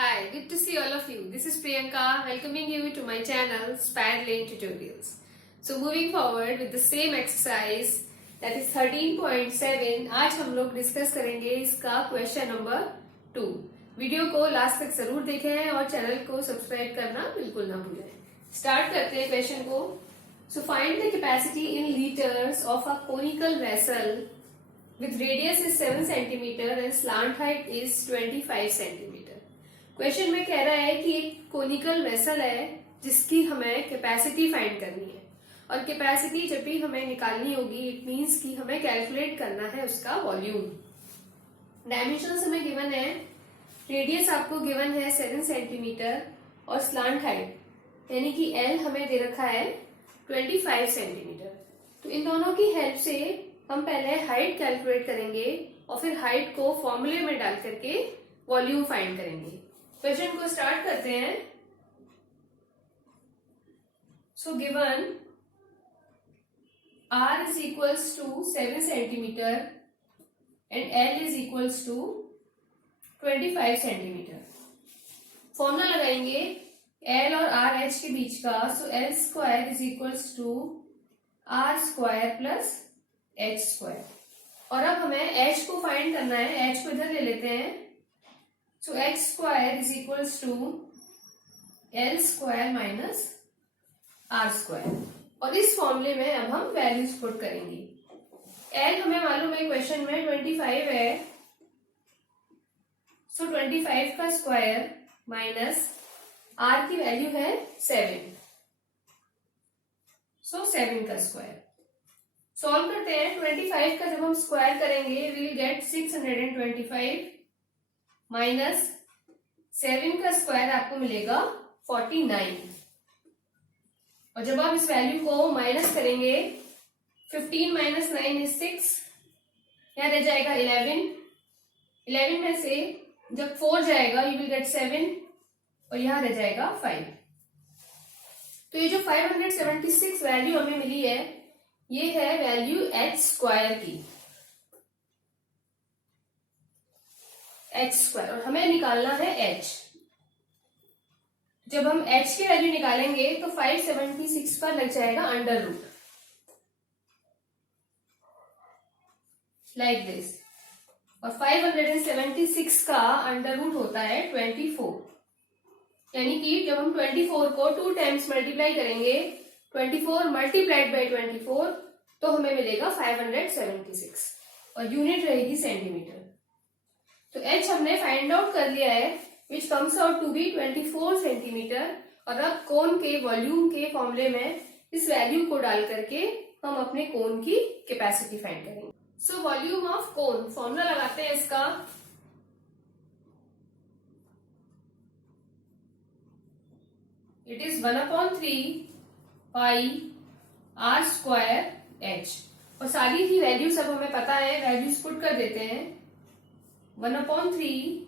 Hi, good to see all of you. This is Priyanka welcoming you to my channel Spire Lane Tutorials. So moving forward with the same exercise that is 13.7 आज हम लोग discuss करेंगे इसका question number 2। Video को last तक जरूर देखें और चैनल को सब्सक्राइब करना बिल्कुल ना भूलें। स्टार्ट करते हैं क्वेश्चन को। So find the capacity in liters of a conical vessel with radius is 7 cm and slant height is 25 cm. Question में कह रहा है कि एक कोनिकल वेसल है जिसकी हमें कैपेसिटी फाइंड करनी है और कैपेसिटी जब भी हमें निकालनी होगी इट मींस कि हमें कैलकुलेट करना है उसका वॉल्यूम। डायमेंशंस हमें गिवन है, रेडियस आपको गिवन है 7 सेंटीमीटर और स्लांट हाइट यानी कि एल हमें दे रखा है 25 सेंटीमीटर। तो इन दोनों की हेल्प से हम पहले हाइट कैलकुलेट करेंगे और फिर हाइट को फॉर्मूले में डाल करके वॉल्यूम फाइंड करेंगे। क्वेश्चन को स्टार्ट करते हैं। So given R is equals to 7 centimetre and L is equals to 25 centimetre. Formula लगाएंगे L और R H के बीच का। So L square is equals to R square plus H square. और अब हमें H को फाइंड करना है। H को इधर ले लेते हैं। So h square is equals to L square minus R square। और इस फॉर्मूले में अब हम वैल्यूज पुट करेंगे। L हमें मालूम है क्वेश्चन में 25 है। सो 25 का स्क्वायर माइनस R की वैल्यू है 7। सो 7 का स्क्वायर। सॉल्व करते हैं। 25 का जब हम स्क्वायर करेंगे वी विल गेट 625 माइनस 7 का स्क्वायर आपको मिलेगा 49। और जब आप इस वैल्यू को माइनस करेंगे 15 माइनस 9 इज 6, यहाँ रह जाएगा 11। 11 में से जब 4 जाएगा यू विल गेट 7 और यहाँ रह जाएगा 5। तो ये जो 576 वैल्यू हमें मिली है ये है वैल्यू h स्क्वायर की, h स्क्वायर। और हमें निकालना है h। जब हम h की वैल्यू निकालेंगे तो 576 पर लग जाएगा अंडर रूट लाइक दिस। और 576 का अंडर रूट होता है 24। यानी कि जब हम 24 को 2 टाइम्स मल्टीप्लाई करेंगे 24 मल्टीप्लाइड बाई 24 तो हमें मिलेगा 576 और यूनिट रहेगी सेंटीमीटर। तो h हमने फाइंड आउट कर लिया है which comes out to be 24 centimetre. और अब कोन के वॉल्यूम के फॉर्मूले में इस वैल्यू को डाल करके हम अपने कोन की कैपेसिटी फाइंड करेंगे। So volume of cone formula लगाते हैं इसका। It is 1/3 pi r square h। और सारी ही वैल्यूज अब हमें पता है, वैल्यूज पुट कर देते हैं। 1/3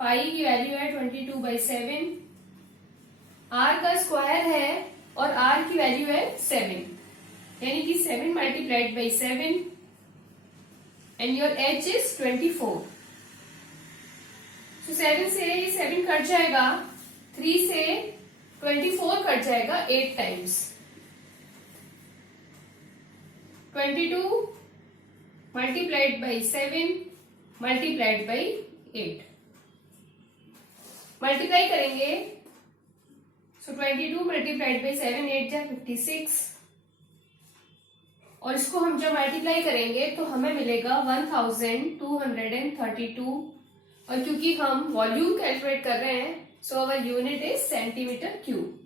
पाई की वैल्यू है 22/7। r का स्क्वायर है और r की वैल्यू है 7 यानी कि 7 multiplied by 7 and your h is 24। तो 7 से ये 7 कट जाएगा, 3 से 24 कट जाएगा 8 times. 22 multiplied by 7 multiplied by 8। Multiply करेंगे सो 22 मल्टीप्लाइड बाई 7 8 जा 56। और इसको हम जब मल्टीप्लाई करेंगे तो हमें मिलेगा 1232। और क्योंकि हम वॉल्यूम कैलकुलेट कर रहे हैं so our unit is centimetre cube.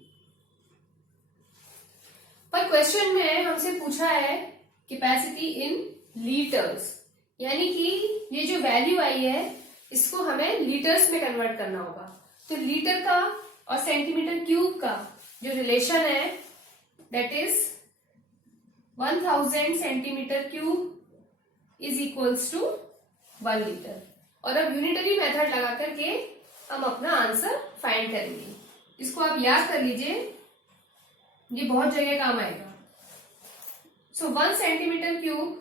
पर क्वेश्चन में हमसे पूछा है कैपेसिटी इन लीटर्स यानी कि ये जो वैल्यू आई है इसको हमें लीटर्स में कन्वर्ट करना होगा। तो लीटर का और सेंटीमीटर क्यूब का जो रिलेशन है that is 1000 centimetre cube is equals to 1 litre. और अब यूनिटरी मेथड लगा करके हम अपना आंसर फाइंड करेंगे। इसको आप याद कर लीजिए, ये बहुत जगह काम आएगा। सो 1 centimetre cube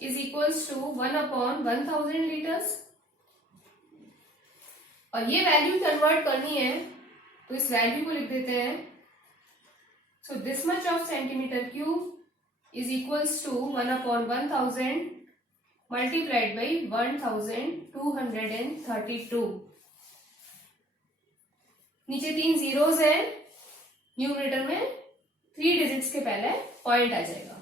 is equals to 1/1000 liters। और ये वैल्यू कन्वर्ट करनी है तो इस वैल्यू को लिख देते हैं. So this much of centimetre cube is equals to 1/1000 multiplied by 1232. नीचे 3 जीरोस है, न्यूमरेटर में 3 डिजिट्स के पहले पॉइंट आ जाएगा.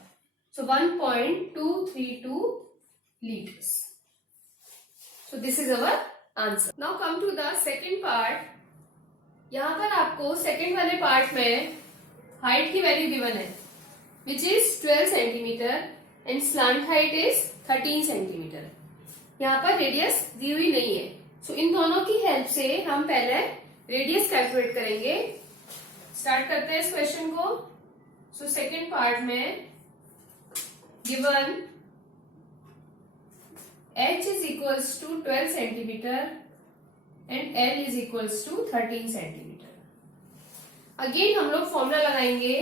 सो 1.232 liters. So this is our answer. Now come to the second part. यहाँ पर आपको सेकेंड वाले पार्ट में हाइट की वैल्यू गिवन है which is 12 centimetre and slant height is 13 centimetre. यहाँ पर रेडियस दी हुई नहीं है. सो इन दोनों की हेल्प से हम पहले रेडियस कैलकुलेट करेंगे. स्टार्ट करते हैं इस क्वेश्चन को. सो सेकेंड पार्ट में given h is equals to 12 centimeter and L is equals to 13 centimeter. Again हम लोग फॉर्मूला लगाएंगे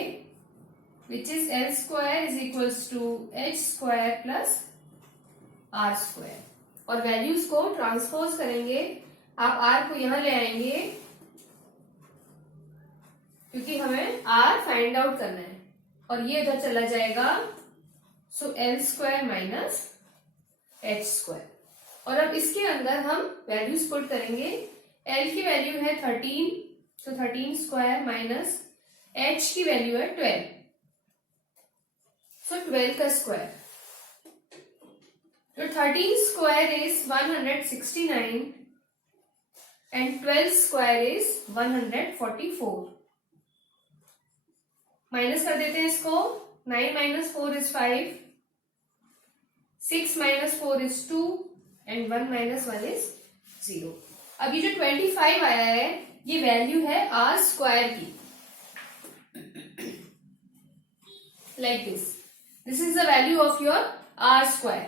which is L square is equals to h square plus r square. और values को transpose करेंगे. आप r को यहां ले आएंगे क्योंकि हमें r फाइंड आउट करना है और ये उधर चला जाएगा. सो L square minus h square. और अब इसके अंदर हम वैल्यूज पुट करेंगे. L की वैल्यू है 13, सो 13 स्क्वायर माइनस h की वैल्यू है 12, सो 12 का स्क्वायर. तो 13 square is 169 and 12 square is 144. Minus कर देते हैं इसको. 9 minus 4 is 5, 6 minus 4 is 2 and 1 minus 1 is 0. अब ये जो 25 आया है ये वैल्यू है r स्क्वायर की. Like this is the value of your r square.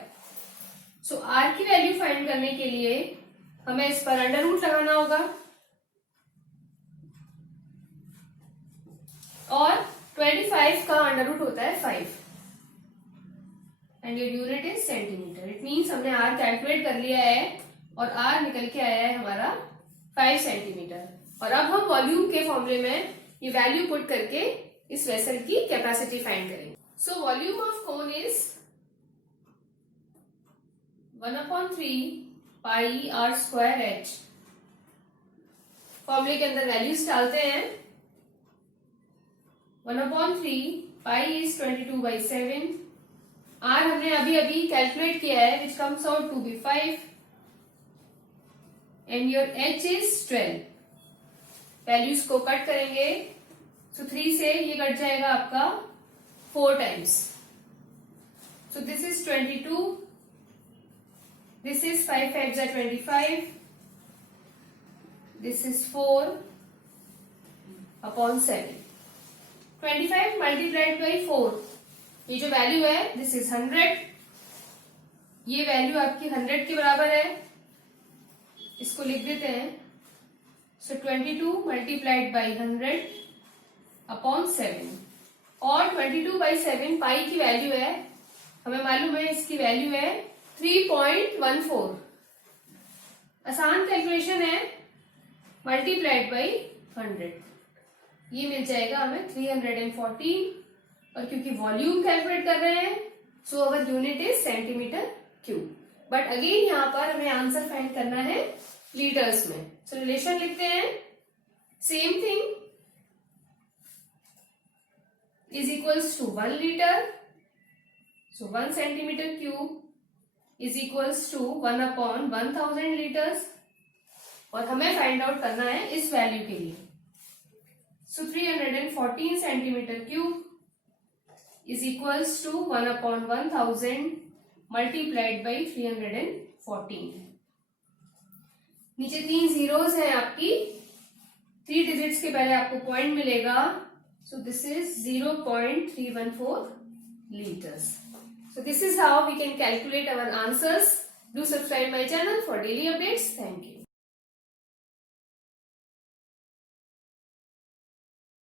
So r की वैल्यू फाइंड करने के लिए हमें इस पर अंडर रूट लगाना होगा और 25 का अंडर रूट होता है 5 and your unit is centimetre. It means हमने r कैलकुलेट कर लिया है और r निकल के आया है हमारा 5 सेंटीमीटर. और अब हम वॉल्यूम के फॉर्मूले में ये वैल्यू पुट करके इस वेसल की कैपेसिटी फाइंड करेंगे. So volume of cone is 1/3 pi r square h. फॉर्मूले के अंदर वैल्यूज डालते हैं. 1/3 पाई इज 22/7. r हमने अभी अभी कैलकुलेट किया है which comes out to be 5 and your h is 12. Values को कट करेंगे. सो 3 से ये कट जाएगा आपका 4 times. So this is 22, this is 5 5 जा 25, दिस इज 4/7. 25 मल्टीप्लाइड बाई 4, ये जो वैल्यू है दिस इज 100. ये वैल्यू आपकी 100 के बराबर है. इसको लिख देते हैं. सो 22 मल्टीप्लाइड बाई 100/7 और 22/7 पाई की वैल्यू है. हमें मालूम है इसकी वैल्यू है 3.14. आसान कैलकुलेशन है. मल्टीप्लाइड बाई 100 ये मिल जाएगा हमें 314. और क्योंकि वॉल्यूम कैलकुलेट कर रहे हैं so our unit is centimetre cube. But again यहाँ पर हमें आंसर फाइंड करना है लीटर्स में. सो रिलेशन लिखते हैं. Same thing is equals to 1 litre. So 1 centimetre cube is equals to 1/1000 litres. और हमें फाइंड आउट करना है इस वैल्यू के लिए. सो 314 centimetre cube is equals to 1/1000 multiplied by 314. नीचे 3 जीरोस हैं आपकी. 3 डिजिट्स के पहले आपको पॉइंट मिलेगा. सो this is 0.314 liters. So this is how we can calculate our answers. Do subscribe my channel for daily updates. Thank you.